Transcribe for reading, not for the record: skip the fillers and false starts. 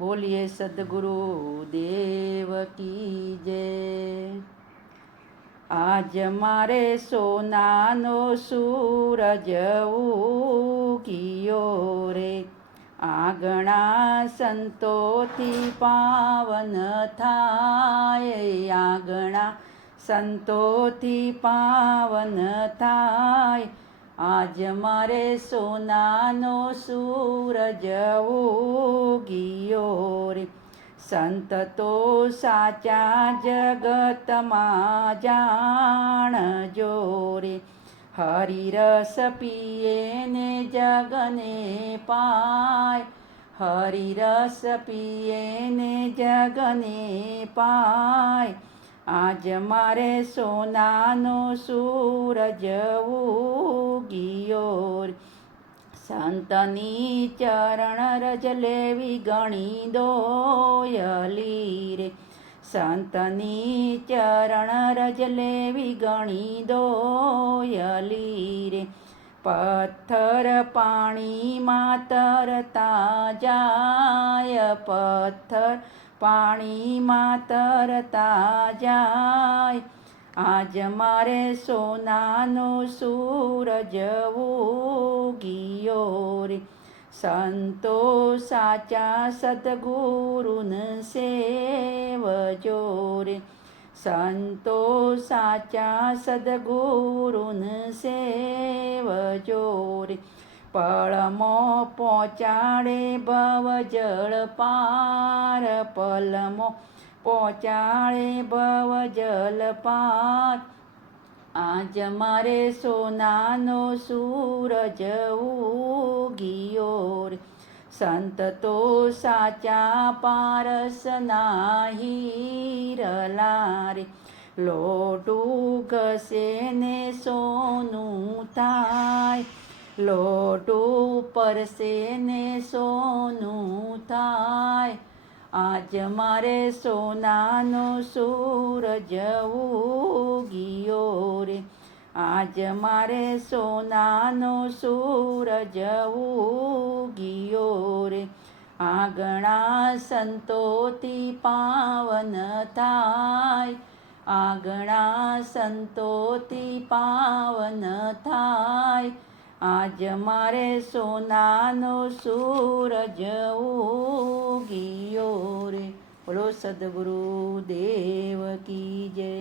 बोलिए सद्गुरु देव की जय। आज मारे सोनानो सूरज उगियो रे, आगणा संतोथी पावन थाय, आगणा संतोथी पावन थाय। आज मारे सोनानो सूरज उगियो रे, संत तो साचा जगतમાં જાણજો રે। હરિરસ પીએ ને જગને પાય, હરિરસ પીએ ને જગને પાય। આજ મારે સોનાનો સૂરજ ઉગિયો રે, સંતની ચરણ રજ લેવી ગણી દોયલી રે, સંતની ચરણ રજ લેવી ગણી દોયલી રે। પથ્થર પાણીમાં તરતા જાય, પથ્થર પાણીમાં તરતા જાય। આજ મારે સોનાનો સૂરજ ઉગિયો રે, સંતો સાચા સદ્ગુરુને સેવજો રે, સંતો સાચા સદ્ગુરુને સેવજો રે। પળમો પહોંચાડે ભવજળ પાર, પલમો પહોંચાડે ભવજળ પાર। આજ મારે સોનાનો સૂરજ ઉગિયો રે, સંત તો સાચા પારસના હીરલા રે। લોટું ઘસે ને સોનું થાય, લોટું પરસે ને સોનું થાય। આજ મારે સોનાનો સૂરજ ઉગિયો રે, આજ મારે સોનાનો સૂરજ ઉગિયો રે। આગણા સંતોથી પાવન થાય, આગણા સંતોથી પાવન થાય। આજ મારે સોનાનો સૂરજ ઉગિયો રે। બોલો સદ્ગુરુ દેવ કી જય।